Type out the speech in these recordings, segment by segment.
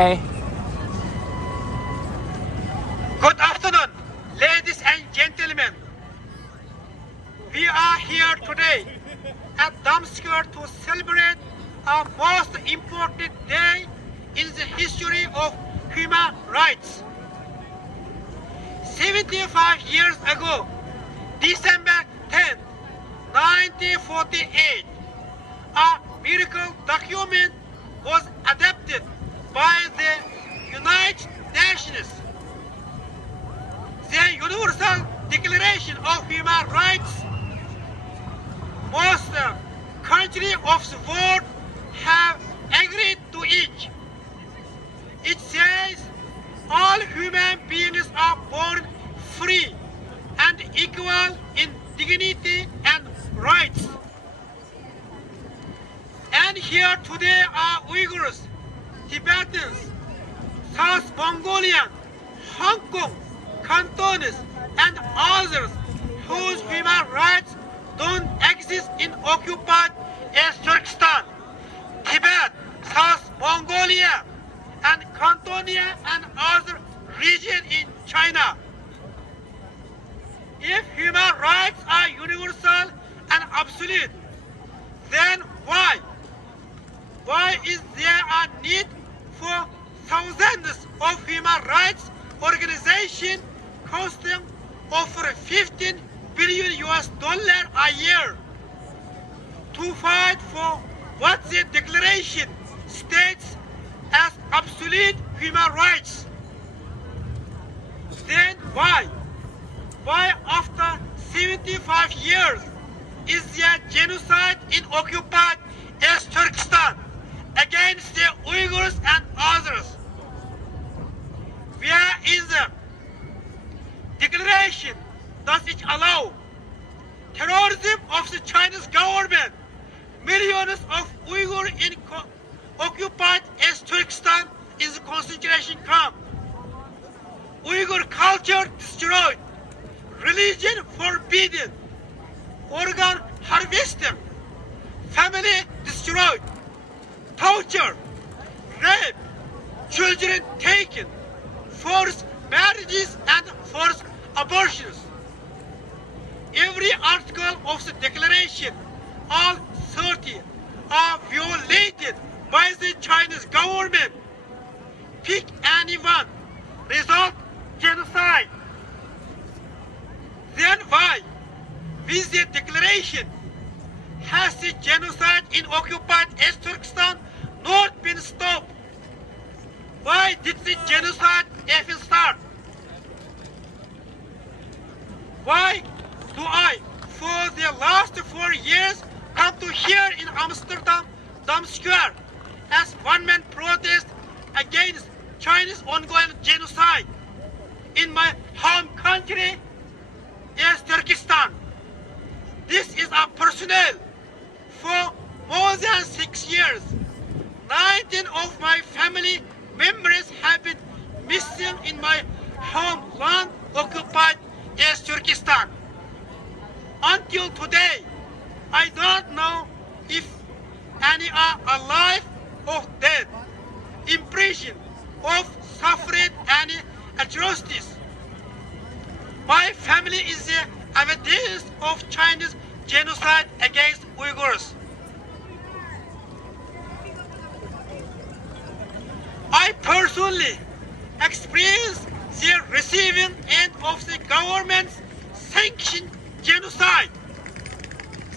Okay. Good afternoon, ladies and gentlemen. We are here today at damsquare to celebrate our most important day in the history of human rights. 75 years ago, December 10, 1948, a miracle document was adopted by the United Nations. The Universal Declaration of Human Rights. Most countries of the world have agreed to it. It says all human beings are born free and equal in dignity and rights. And here today are Uyghurs, Tibetans, South Mongolians, Hong Kong, Cantonase, and others whose human rights don't exist in occupied East Turkestan, Tibet, South Mongolia, and Cantonase and other regions in China. If human rights are universal and absolute, then why is there a need for thousands of human rights organizations costing over 15 billion US dollars a year to fight for what the declaration states as absolute human rights? Then why after 75 years is there genocide in occupied East Turkestan against the Uyghurs and others? Where is the declaration? Does it allow terrorism of the Chinese government? Millions of Uyghurs in occupied East Turkestan in the concentration camp. Uyghur culture destroyed, religion forbidden, organ harvested, family destroyed, torture, rape, children taken, forced marriages and forced abortions. Every article of the declaration, all 30, are violated by the Chinese government. Pick anyone, result genocide. Then why, with the declaration, has the genocide in occupied East Turkestan not been stopped? Why did the genocide even start? Why do I, for the last 4 years, come to here in Amsterdam, damsquare, as one-man protest against Chinese ongoing genocide in my home country, East Turkestan? This is a personnel. For more than 6 years, 19 of my family members have been missing in my homeland, occupied East Turkestan. Until today, I don't know if any are alive or dead, in prison, or suffered any atrocities. My family is the evidence of Chinese genocide against Uyghurs. I personally experienced the receiving end of the government's sanctioned genocide.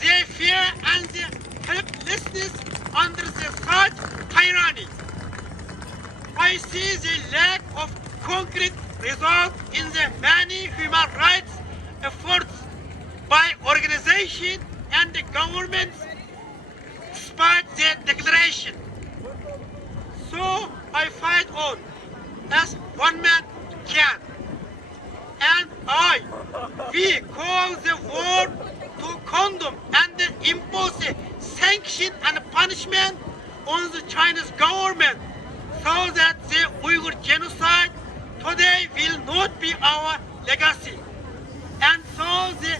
The fear and the helplessness under the such tyranny. I see the lack of concrete results in the many human rights efforts by organizations and the governments despite the declaration. So I fight on as one man can. And we call the world to condemn and impose a sanction and punishment on the Chinese government so that the Uyghur genocide today will not be our legacy. And so the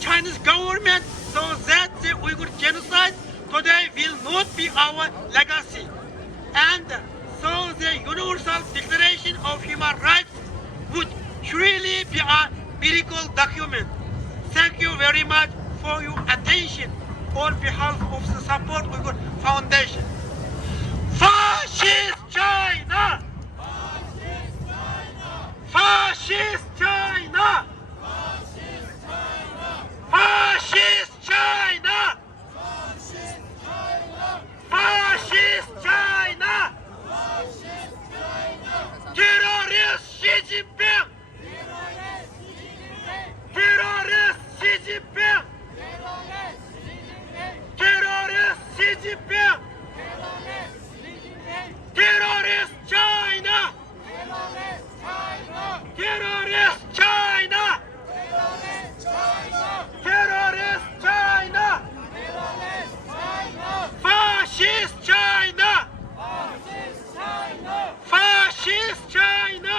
Chinese government so that the Uyghur genocide today will not be our legacy. And so the Universal Declaration of Human Rights would truly be a miracle document. Thank you very much for your attention on behalf of the Support Uyghur Foundation. Fascist China! Fascist China! Fascist China! Fascist China! Terrorist Xi Jinping! Terrorist Xi Jinping! Terrorist Xi Jinping! Terrorist China! Terrorist China! Terrorist China! Fascist China! Fascist China!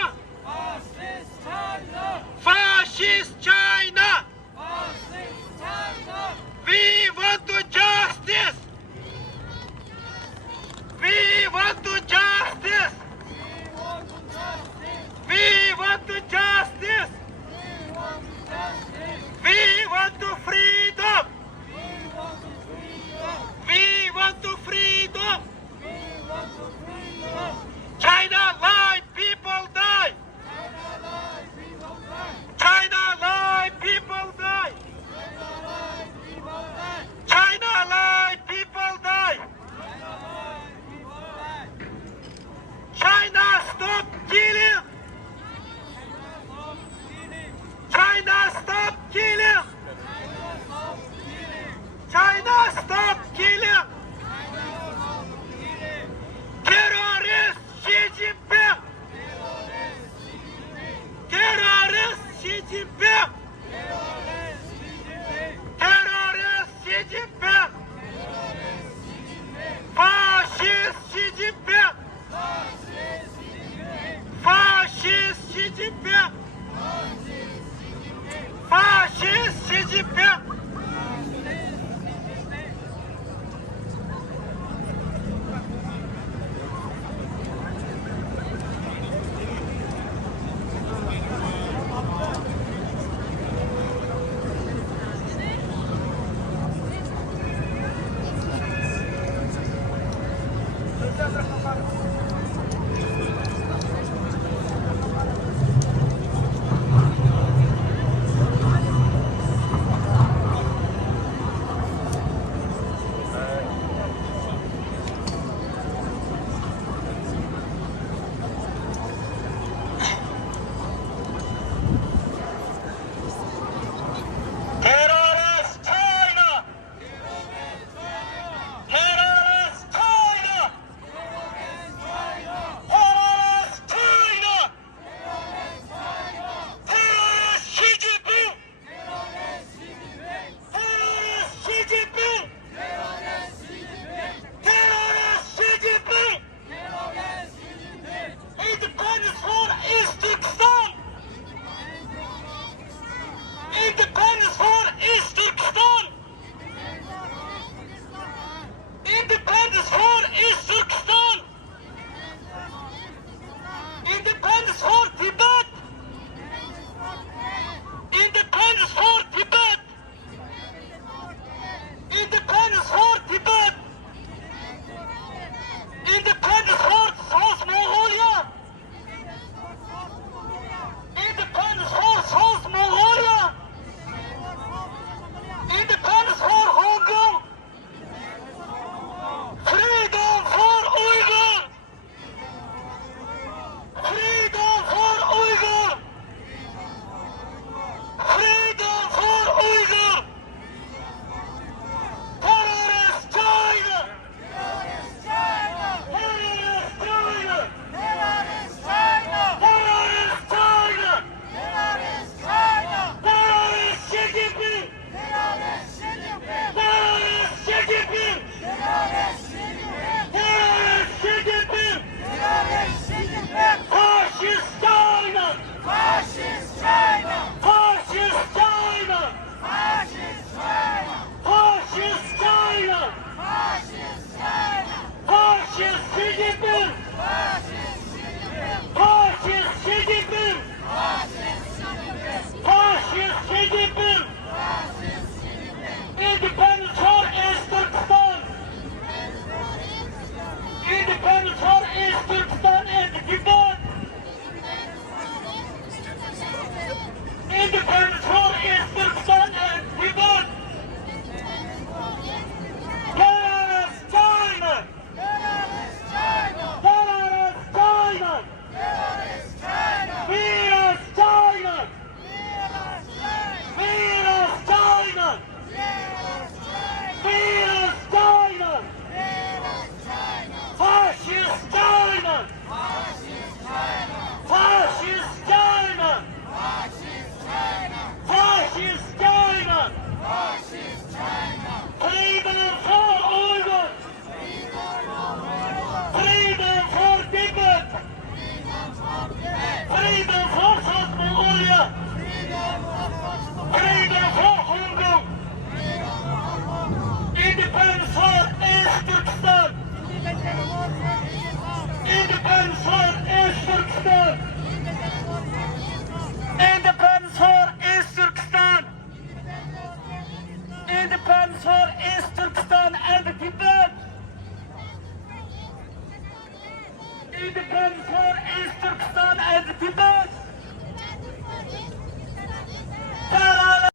Fascist China! We want to justice! We want to justice! We want to justice! We want to freedom! We want to freedom! China live, people die! China live, people die! China live, people die! China stop killing! China stop killing! China stop killing! Terrorist Xi Jinping! Terrorist Xi Jinping! Terrorist Xi Jinping! Fascist Xi Jinping! Fascist Xi Jinping! Fascist Xi Jinping! Independence for East Turkestan! Independence for East Turkestan! Independence for Tibet! Independence for Tibet! Independence for Tibet! Independence for South Mongolia! Independence for South Mongolia! Independence for Hong Kong! Freedom for Uyghur! Freedom for Uyghur! Freedom for Uyghur! Terrorist China! Terrorist China! Terrorist China! Terrorist China! Terrorist China! Terrorist China! Terrorist Xi Jinping! Terrorist Xi Jinping! Terrorist Xi Jinping! Terrorist Xi Jinping! Terrorist Xi Jinping! Terrorist Xi Jinping! Fascist China! Fascist China! Fascist China! Fascist China! Fascist China! Fascist China! Fascist Xi Jinping! East Turkestan and Tibet. Independence for East Turkestan and Tibet. Terrorist China. Terrorist China. Terrorist China. Terrorist China. Virus China. Virus China. Virus China. Fascist China. Fascist China. Fascist China. Freedom for Uyghurs. Freedom for Tibet. Freedom for South Mongolia. Freedom for Hong Kong. Independence for East Turkestan. Independence for East Turkestan. Independence for East Turkestan. Independence for East Turkestan and Tibet. Independence for East Turkestan and Tibet.